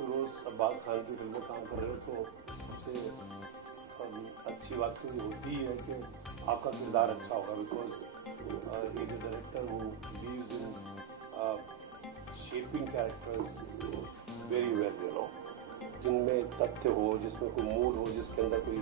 फिरोज अब्बास खान की फिल्म में काम कर रहे हो तो सबसे अच्छी बात तो ये होती ही है कि आपका किरदार अच्छा होगा, बिकॉज ये जो डायरेक्टर वो believes in shaping characters very well, you know, जिनमें तथ्य हो, जिसमें कोई मूड हो, जिसके अंदर कोई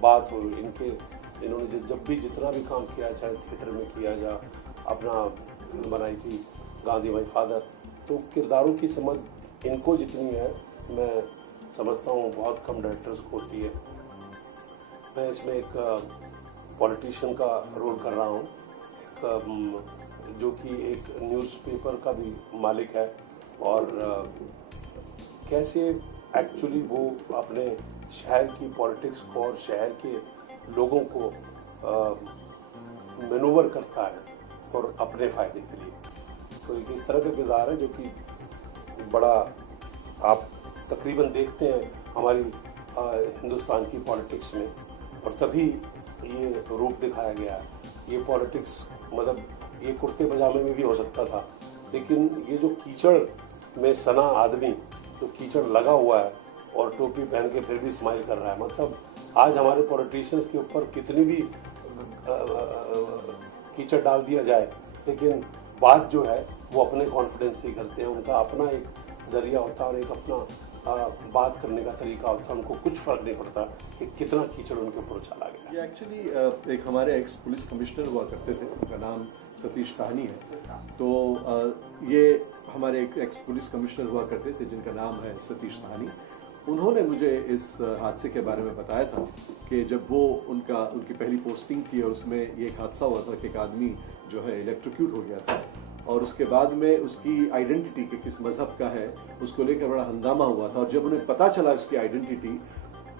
बात हो। इन्होंने जब भी जितना भी काम किया, चाहे थिएटर में किया या अपना फिल्म बनाई थी गांधी माई फादर, तो किरदारों की समझ इनको जितनी है मैं समझता हूँ बहुत कम डायरेक्टर्स को होती है। मैं इसमें एक पॉलिटिशियन का रोल कर रहा हूँ, एक जो कि एक न्यूज़पेपर का भी मालिक है, और कैसे एक्चुअली वो अपने शहर की पॉलिटिक्स को और शहर के लोगों को मैनूवर करता है और अपने फ़ायदे के लिए। तो एक इस तरह का किरदार है जो कि बड़ा आप तकरीबन देखते हैं हमारी हिंदुस्तान की पॉलिटिक्स में, और तभी ये रूप दिखाया गया है। ये पॉलिटिक्स मतलब ये कुर्ते पजामे में भी हो सकता था, लेकिन ये जो कीचड़ में सना आदमी जो कीचड़ लगा हुआ है और टोपी पहन के फिर भी स्माइल कर रहा है, मतलब आज हमारे पॉलिटिशियंस के ऊपर कितनी भी कीचड़ डाल दिया जाए, लेकिन बात जो है वो अपने कॉन्फिडेंस से ही करते हैं। उनका अपना एक जरिया होता है और एक अपना बात करने का तरीका होता है। उनको कुछ फ़र्क नहीं पड़ता कि कितना कीचड़ उनके ऊपर उछाला गया। ये एक्चुअली एक हमारे एक्स पुलिस कमिश्नर हुआ करते थे, उनका नाम सतीश कहानी है। तो ये हमारे एक एक्स पुलिस कमिश्नर हुआ करते थे जिनका नाम है सतीश साहनी। उन्होंने मुझे इस हादसे के बारे में बताया था कि जब वो उनकी पहली पोस्टिंग थी और उसमें ये एक हादसा हुआ था कि एक आदमी जो है इलेक्ट्रोक्यूट हो गया था, और उसके बाद में उसकी आइडेंटिटी के किस मज़हब का है उसको लेकर बड़ा हंगामा हुआ था। और जब उन्हें पता चला उसकी आइडेंटिटी,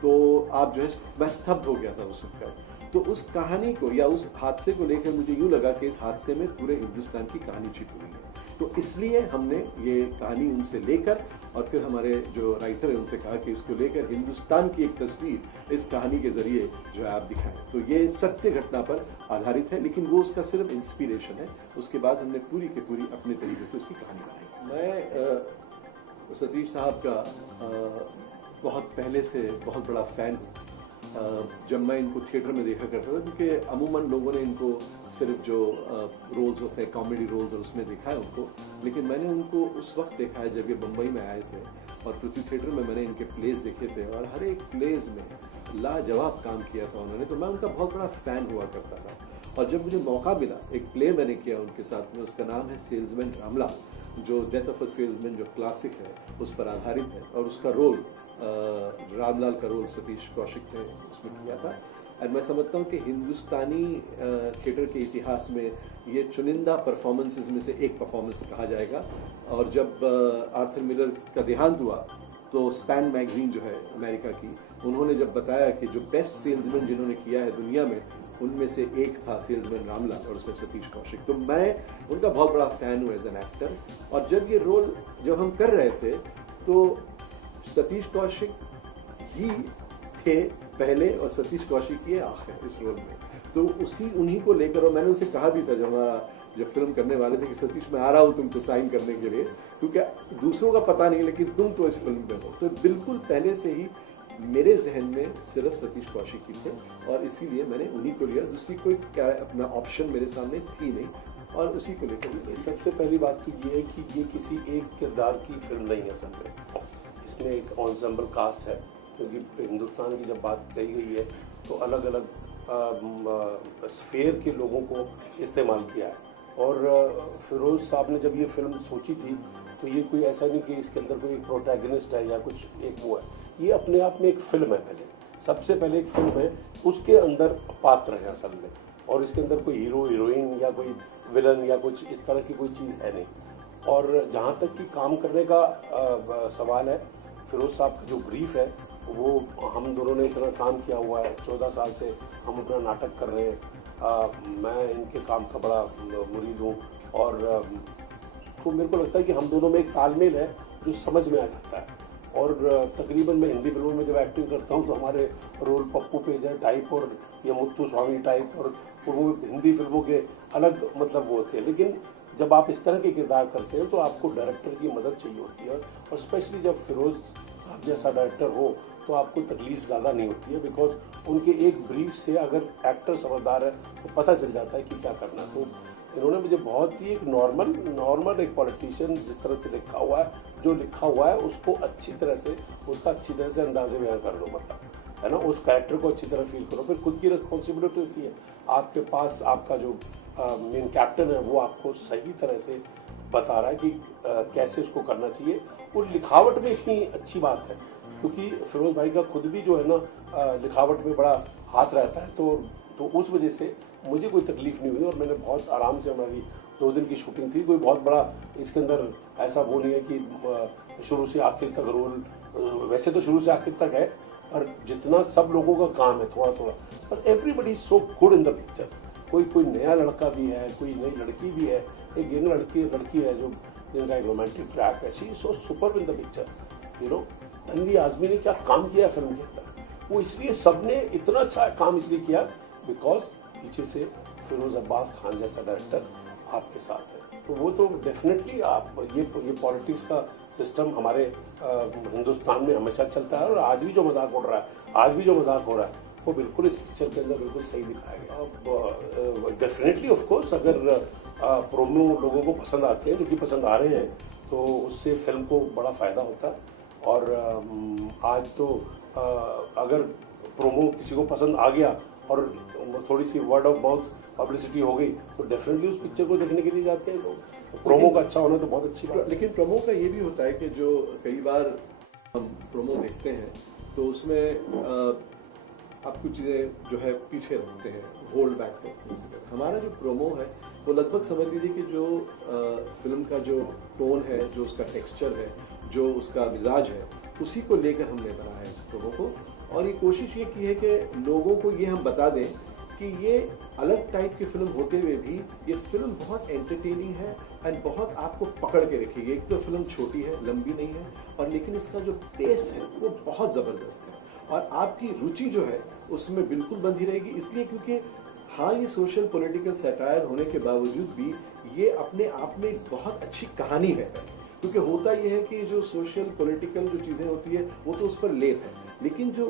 तो आप जो है मैं स्तब्ध हो गया था उस वक्त। तो उस कहानी को या उस हादसे को लेकर मुझे यूँ लगा कि इस हादसे में पूरे हिंदुस्तान की कहानी छिपी हुई है। तो इसलिए हमने ये कहानी उनसे लेकर और फिर हमारे जो राइटर है उनसे कहा कि इसको लेकर हिंदुस्तान की एक तस्वीर इस कहानी के ज़रिए जो है आप दिखाएं। तो ये सत्य घटना पर आधारित है, लेकिन वो उसका सिर्फ इंस्पिरेशन है। उसके बाद हमने पूरी की पूरी अपने तरीके से उसकी कहानी बनाई। मैं सतीश साहब का बहुत पहले से बहुत बड़ा फ़ैन हूँ। जब मैं इनको थिएटर में देखा करता था, क्योंकि अमूमन लोगों ने इनको सिर्फ जो रोल्स होते हैं कॉमेडी रोल्स और उसमें देखा है उनको, लेकिन मैंने उनको उस वक्त देखा है जब ये मुंबई में आए थे और पृथ्वी थिएटर में मैंने इनके प्लेस देखे थे, और हर एक प्लेस में लाजवाब काम किया था उन्होंने। तो मैं उनका बहुत बड़ा फ़ैन हुआ करता था। और जब मुझे मौका मिला, एक प्ले मैंने किया उनके साथ में, उसका नाम है सेल्समैन रामला, जो डेथ ऑफ अ सेल्समैन जो क्लासिक है उस पर आधारित है, और उसका रोल रामलाल का रोल सतीश कौशिक ने उसमें किया था। और मैं समझता हूँ कि हिंदुस्तानी थिएटर के इतिहास में ये चुनिंदा परफॉर्मेंसेस में से एक परफॉर्मेंस कहा जाएगा। और जब आर्थर मिलर का देहांत हुआ तो स्पैन मैगजीन जो है अमेरिका की, उन्होंने जब बताया कि जो बेस्ट सेल्समैन जिन्होंने किया है दुनिया में, उनमें से एक था सेल्समैन रामला और उसमें सतीश कौशिक। तो मैं उनका बहुत बड़ा फ़ैन हूँ एज एन एक्टर। और जब ये रोल जब हम कर रहे थे तो सतीश कौशिक ही थे पहले और सतीश कौशिक ये आखिर इस रोल में। तो उन्हीं को लेकर, और मैंने उनसे कहा भी था जब फिल्म करने वाले थे कि सतीश मैं आ रहा हूँ तुमको साइन करने के लिए, क्योंकि दूसरों का पता नहीं लेकिन तुम तो इस फिल्म में हो। तो बिल्कुल पहले से ही मेरे जहन में सिर्फ सतीश कौशिक ही थे और इसीलिए मैंने उन्हीं को लिया। दूसरी कोई क्या अपना ऑप्शन मेरे सामने थी नहीं, और उसी को लेकर सबसे पहली बात तो ये है कि ये किसी एक किरदार की फिल्म नहीं है। असल में इसमें एक ऑन्सेम्बल कास्ट है, क्योंकि हिंदुस्तान की जब बात कही गई है तो अलग अलग स्फेयर के लोगों को इस्तेमाल किया है। और फिरोज साहब ने जब ये फिल्म सोची थी तो ये कोई ऐसा नहीं कि इसके अंदर कोई प्रोटैगनिस्ट है या कुछ एक वो है। ये अपने आप में एक फिल्म है। सबसे पहले एक फिल्म है, उसके अंदर पात्र है असल में, और इसके अंदर कोई हीरो हीरोइन या कोई विलन या कुछ इस तरह की कोई चीज़ है नहीं। और जहाँ तक कि काम करने का सवाल है, फिरोज साहब का जो ब्रीफ है वो हम दोनों ने इतना काम किया हुआ है, 14 साल से हम अपना नाटक कर रहे हैं। मैं इनके काम का बड़ा मुरीद हूँ, और तो मेरे को लगता है कि हम दोनों में एक तालमेल है जो समझ में आ जाता है। और तकरीबन मैं हिंदी फिल्मों में जब एक्टिंग करता हूँ तो हमारे रोल पप्पू पेजा टाइप और या मुत्तु स्वामी टाइप और वो हिंदी फिल्मों के अलग मतलब वो थे। लेकिन जब आप इस तरह के किरदार करते हैं तो आपको डायरेक्टर की मदद चाहिए होती है, और स्पेशली जब फिरोज साहब जैसा डायरेक्टर हो तो आपको तकलीफ ज़्यादा नहीं होती है, बिकॉज उनके एक ब्रीफ से अगर एक्टर समझदार है तो पता चल जाता है कि क्या करना है। तो इन्होंने मुझे बहुत ही एक नॉर्मल एक पॉलिटिशियन जिस तरह से लिखा हुआ है, जो लिखा हुआ है उसको अच्छी तरह से अंदाजे बयां कर दो, मतलब है ना, उस कैरेक्टर को अच्छी तरह फील करो। फिर खुद की रिस्पॉन्सिबिलिटी होती है, आपके पास आपका जो मेन कैप्टन है वो आपको सही तरह से बता रहा है कि कैसे उसको करना चाहिए। और लिखावट में इतनी अच्छी बात है क्योंकि फिरोज भाई का खुद भी जो है ना लिखावट में बड़ा हाथ रहता है, तो उस वजह से मुझे कोई तकलीफ नहीं हुई और मैंने बहुत आराम से, हमारी 2 दिन की शूटिंग थी, कोई बहुत बड़ा इसके अंदर ऐसा वो नहीं है कि शुरू से आखिर तक रोल, वैसे तो शुरू से आखिर तक है, और जितना सब लोगों का काम है थोड़ा थोड़ा, पर everybody is so good in the picture. कोई नया लड़का भी है, कोई नई लड़की भी है, एक यंग लड़की है जो जिनका एक रोमांटिक ट्रैक है, she is so super in the picture, you know. Tanvi Azmi ने क्या काम किया है फिल्म के अंदर, वो इसलिए सबने इतना अच्छा काम इसलिए किया बिकॉज पीछे से फिरोज अब्बास खान जैसा डायरेक्टर आपके साथ है। तो वो तो डेफिनेटली आप ये पॉलिटिक्स का सिस्टम हमारे हिंदुस्तान में हमेशा चलता है, और आज भी जो मजाक उड़ रहा है वो बिल्कुल इस पिक्चर के अंदर बिल्कुल सही दिखाया गया। अब डेफिनेटली ऑफ कोर्स अगर प्रोमो लोगों को पसंद आते हैं, लेकिन पसंद आ रहे हैं तो उससे फिल्म को बड़ा फ़ायदा होता है। और आज तो अगर प्रोमो किसी को पसंद आ गया और थोड़ी सी वर्ड ऑफ माउथ पब्लिसिटी हो गई तो डेफिनेटली उस पिक्चर को देखने के लिए जाते हैं लोग। प्रोमो का अच्छा होना तो बहुत अच्छी बात। लेकिन प्रोमो का ये भी होता है कि जो कई बार हम प्रोमो देखते हैं तो उसमें आप कुछ चीज़ें जो है पीछे रखते हैं, होल्ड बैक करते हैं। हमारा जो प्रोमो है वो लगभग समझ लीजिए कि जो फिल्म का जो टोन है, जो उसका टेक्सचर है, जो उसका मिजाज है, उसी को लेकर हमने बनाया है इस प्रोमो को। और ये कोशिश ये की है कि लोगों को ये हम बता दें कि ये अलग टाइप की फिल्म होते हुए भी ये फिल्म बहुत एंटरटेनिंग है एंड बहुत आपको पकड़ के रखेगी। एक तो फिल्म छोटी है, लंबी नहीं है, और लेकिन इसका जो पेस है वो बहुत ज़बरदस्त है और आपकी रुचि जो है उसमें बिल्कुल बंधी रहेगी। इसलिए क्योंकि हाँ, ये सोशल पॉलिटिकल सैटायर होने के बावजूद भी ये अपने आप में बहुत अच्छी कहानी है। क्योंकि होता ये है कि जो सोशल पॉलिटिकल जो चीज़ें होती है वो तो उस पर लेप है, लेकिन जो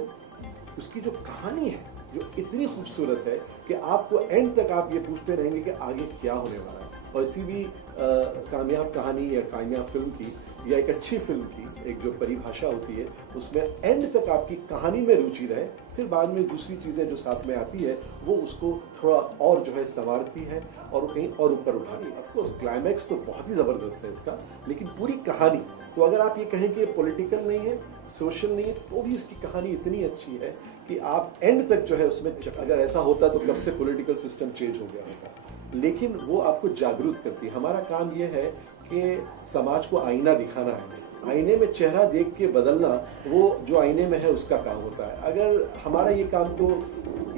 उसकी जो कहानी है जो इतनी खूबसूरत है कि आपको एंड तक आप ये पूछते रहेंगे कि आगे क्या होने वाला है। और इसी भी कामयाब कहानी या कामयाब फिल्म की या एक अच्छी फिल्म की एक जो परिभाषा होती है उसमें एंड तक आपकी कहानी में रुचि रहे, फिर बाद में दूसरी चीज़ें जो साथ में आती है वो उसको थोड़ा और जो है संवारती है और कहीं और ऊपर उठाती है। ऑफकोर्स क्लाइमैक्स तो बहुत ही ज़बरदस्त है इसका, लेकिन पूरी कहानी तो अगर आप ये कहें कि पॉलिटिकल नहीं है, सोशल नहीं है, तो भी इसकी कहानी इतनी अच्छी है कि आप एंड तक जो है उसमें, अगर ऐसा होता तो कब से पॉलिटिकल सिस्टम चेंज हो गया होता, लेकिन वो आपको जागरूक करती है। हमारा काम ये है कि समाज को आईना दिखाना है, आईने में चेहरा देख के बदलना वो जो आईने में है उसका काम होता है। अगर हमारा ये काम तो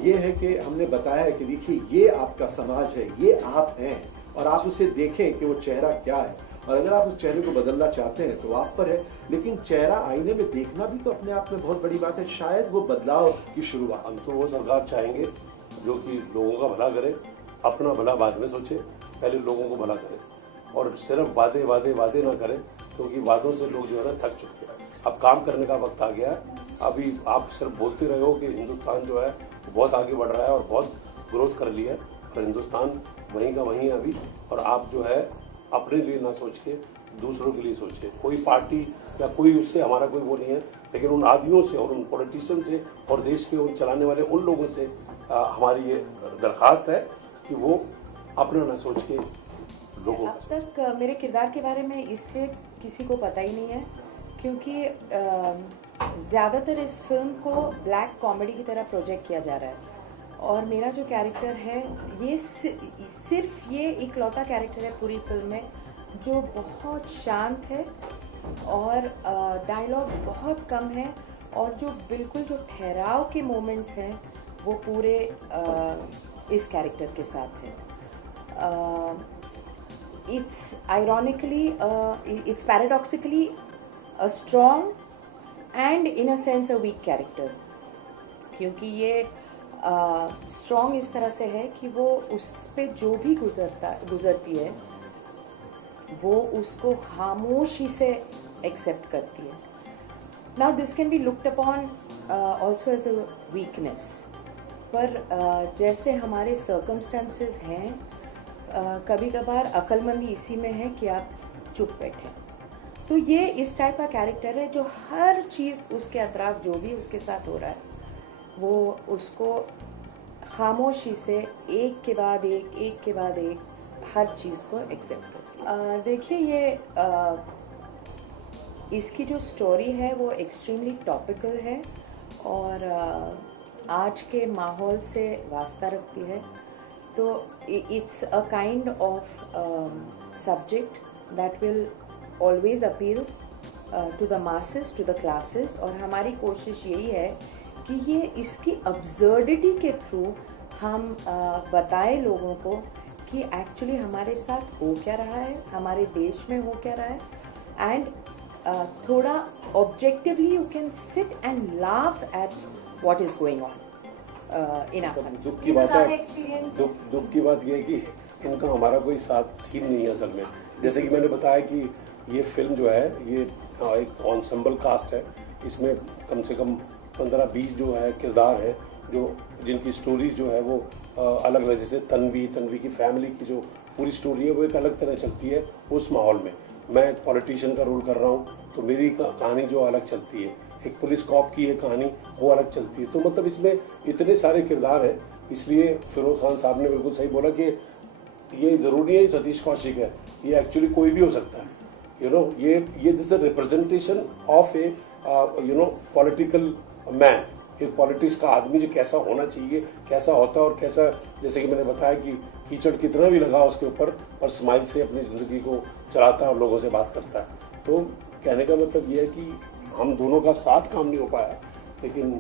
ये है कि हमने बताया है कि देखिए ये आपका समाज है, ये आप हैं, और आप उसे देखें कि वो चेहरा क्या है, और अगर आप उस चेहरे को बदलना चाहते हैं तो आप पर है। लेकिन चेहरा आईने में देखना भी तो अपने आप में बहुत बड़ी बात है, शायद वो बदलाव की शुरुआत। हम तो वो सरकार चाहेंगे जो कि लोगों का भला करे, अपना भला बाद में सोचे, पहले लोगों को भला करे, और सिर्फ वादे वादे वादे ना करें, क्योंकि वादों से लोग जो है ना थक चुके हैं। अब काम करने का वक्त आ गया है। अभी आप सिर्फ बोलते रहे हो कि हिंदुस्तान जो है बहुत आगे बढ़ रहा है और बहुत ग्रोथ कर लिया है, और हिंदुस्तान वहीं का वहीं है अभी। और आप जो है अपने लिए ना सोच के दूसरों के लिए सोचिए। कोई पार्टी या कोई उससे हमारा कोई वो नहीं है, लेकिन उन आदमियों से और उन पॉलिटिशियन से और देश के उन चलाने वाले उन लोगों से हमारी ये दरख्वास्त है कि वो अपना ना सोच के लोगों। अब तक मेरे किरदार के बारे में इसलिए किसी को पता ही नहीं है क्योंकि ज़्यादातर इस फिल्म को ब्लैक कॉमेडी की तरह प्रोजेक्ट किया जा रहा है, और मेरा जो कैरेक्टर है ये सिर्फ ये इकलौता कैरेक्टर है पूरी फिल्म में जो बहुत शांत है और डायलॉग्स बहुत कम है, और जो बिल्कुल जो ठहराव के मोमेंट्स हैं वो पूरे इस कैरेक्टर के साथ है। It's ironically, it's paradoxically a strong and in a sense a weak character, क्योंकि ये स्ट्रॉन्ग इस तरह से है कि वो उस पे जो भी गुजरती है वो उसको खामोशी से एक्सेप्ट करती है. Now this can be looked upon also as a weakness, पर जैसे हमारे सर्कमस्टेंसेस हैं, कभी कभार अक्लमंदी इसी में है कि आप चुप बैठे. तो ये इस टाइप का कैरेक्टर है जो हर चीज़ उसके अतराफ जो भी उसके साथ हो रहा है वो उसको खामोशी से एक के बाद एक हर चीज़ को एक्सेप्ट करती है. देखिए ये इसकी जो स्टोरी है वो एक्सट्रीमली टॉपिकल है और आज के माहौल से वास्ता रखती है. तो it's a kind of subject that will always appeal to the masses, to the classes. और हमारी कोशिश यही है कि ये इसकी अब्सर्डिटी के थ्रू हम बताएं लोगों को कि एक्चुअली हमारे साथ हो क्या रहा है, हमारे देश में हो क्या रहा है. एंड थोड़ा objectively you can sit and laugh at what is going on in our country. दुख की बात है, दुख की बात यह है कि इनका हमारा कोई साथ सीन नहीं है असल में. जैसे कि मैंने बताया कि ये फिल्म जो है ये एक ऑन्सेम्बल कास्ट है. इसमें कम से कम 15-20 जो है किरदार हैं जो जिनकी स्टोरीज जो है वो अलग अलग. जैसे तन्वी की फैमिली की जो पूरी स्टोरी है वो एक अलग तरह चलती है उस माहौल में. मैं एक पॉलिटिशियन का रोल कर रहा हूँ तो मेरी कहानी जो अलग चलती है. एक पुलिस कॉप की है कहानी वो अलग चलती है. तो मतलब इसमें इतने सारे किरदार हैं, इसलिए फिरोज खान साहब ने बिल्कुल सही बोला कि ये ज़रूरी है सतीश कौशिक है, ये एक्चुअली कोई भी हो सकता है. ये this representation of A political man. एक पॉलिटिक्स का आदमी जो कैसा होना चाहिए, कैसा होता है और कैसा, जैसे कि मैंने बताया कि कीचड़ कितना भी लगा उसके ऊपर और स्माइल से अपनी ज़िंदगी को चलाता है और लोगों से बात करता है. तो कहने का मतलब ये है कि हम दोनों का साथ काम नहीं हो पाया, लेकिन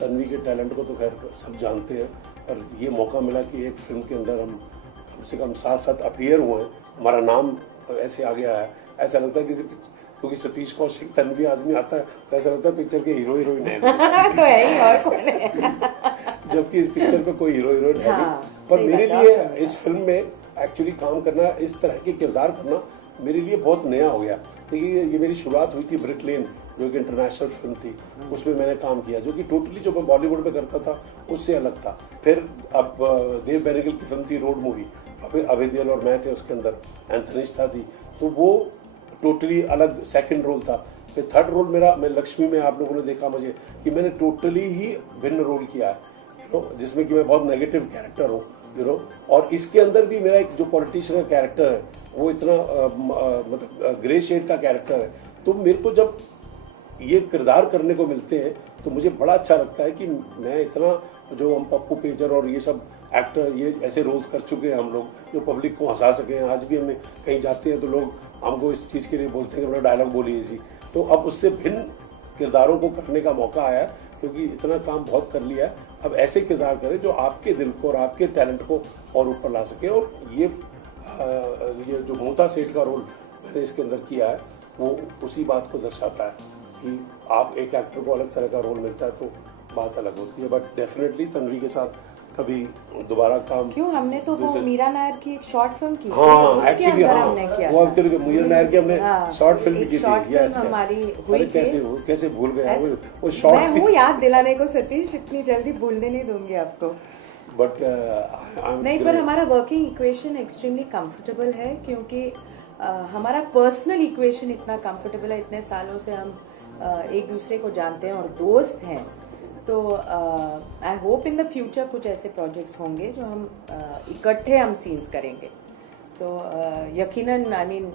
तन्वी के टैलेंट को तो खैर सब जानते हैं. और ये मौका मिला कि एक फिल्म के अंदर हम कम से कम साथ अपीयर हुए हैं, हमारा नाम ऐसे आ गया है. ऐसा लगता है कि क्योंकि सतीश कौशिक तन्वी आदमी आता है तो ऐसा लगता है पिक्चर के हीरो हीरोइन है. तो है ही, और कौन है. जबकि इस पिक्चर पे कोई हीरो हीरोइन है नहीं. पर मेरे लिए इस फिल्म में एक्चुअली काम करना, इस तरह के किरदार करना मेरे लिए बहुत नया हो गया. देखिए ये मेरी शुरुआत हुई थी ब्रिक लेन जो एक इंटरनेशनल फिल्म थी, उसमें मैंने काम किया जो कि टोटली जो मैं बॉलीवुड में करता था उससे अलग था. फिर अब देव बेनेगल की फिल्म थी रोड मूवी, अभय देओल और मैं थे उसके अंदर, एंथनिस्टा थी, तो वो टोटली अलग सेकंड रोल था. फिर थर्ड रोल मेरा, मैं लक्ष्मी में आप लोगों ने देखा मुझे कि मैंने टोटली ही भिन्न रोल किया है, जिसमें कि मैं बहुत नेगेटिव कैरेक्टर हूँ. और इसके अंदर भी मेरा एक जो पॉलिटिशियन का कैरेक्टर है वो इतना मतलब ग्रे शेड का कैरेक्टर है. तो मेरे को जब ये किरदार करने को मिलते हैं तो मुझे बड़ा अच्छा लगता है कि मैं इतना, जो हम पप्पू पेजर और ये सब एक्टर ये ऐसे रोल्स कर चुके हैं हम लोग जो पब्लिक को हंसा सके हैं. आज भी हमें कहीं जाते हैं तो लोग हमको इस चीज़ के लिए बोलते हैं कि अपना डायलॉग बोलिए जी. तो अब उससे भिन्न किरदारों को करने का मौका आया क्योंकि इतना काम बहुत कर लिया है. अब ऐसे किरदार करें जो आपके दिल को और आपके टैलेंट को और ऊपर ला सके. और ये जो मोता सेठ का रोल मैंने इसके अंदर किया है वो उसी बात को दर्शाता है कि आप एक एक्टर को अलग तरह का रोल मिलता है तो बात अलग होती है. बट डेफिनेटली तन्वी के साथ कभी दोबारा काम, क्यों, हमने तो वो मीरा नायर की एक शॉर्ट फिल्म की. हाँ एक्चुअली हमने किया वो एक्चुअली मीरा नायर की हमने शॉर्ट फिल्म की थी. यस, हमारी हुई थी. कैसे भूल गया वो शॉर्ट. मैं हूँ याद दिलाने को सतीश, इतनी जल्दी भूलने नहीं दूंगी आपको. बट नहीं, पर हमारा वर्किंग इक्वेशन एक्सट्रीमली कंफर्टेबल है क्योंकि हमारा पर्सनल इक्वेशन इतना कंफर्टेबल है. इतने सालों से हम एक दूसरे को जानते हैं और दोस्त हैं. तो I hope in the future कुछ ऐसे प्रोजेक्ट्स होंगे जो हम इकट्ठे हम सीन्स करेंगे. तो यकीनन, I mean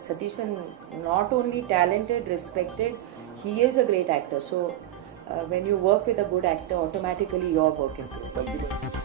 Satish not only talented, respected, he is a great actor. So when you work with a good actor, automatically your work improves.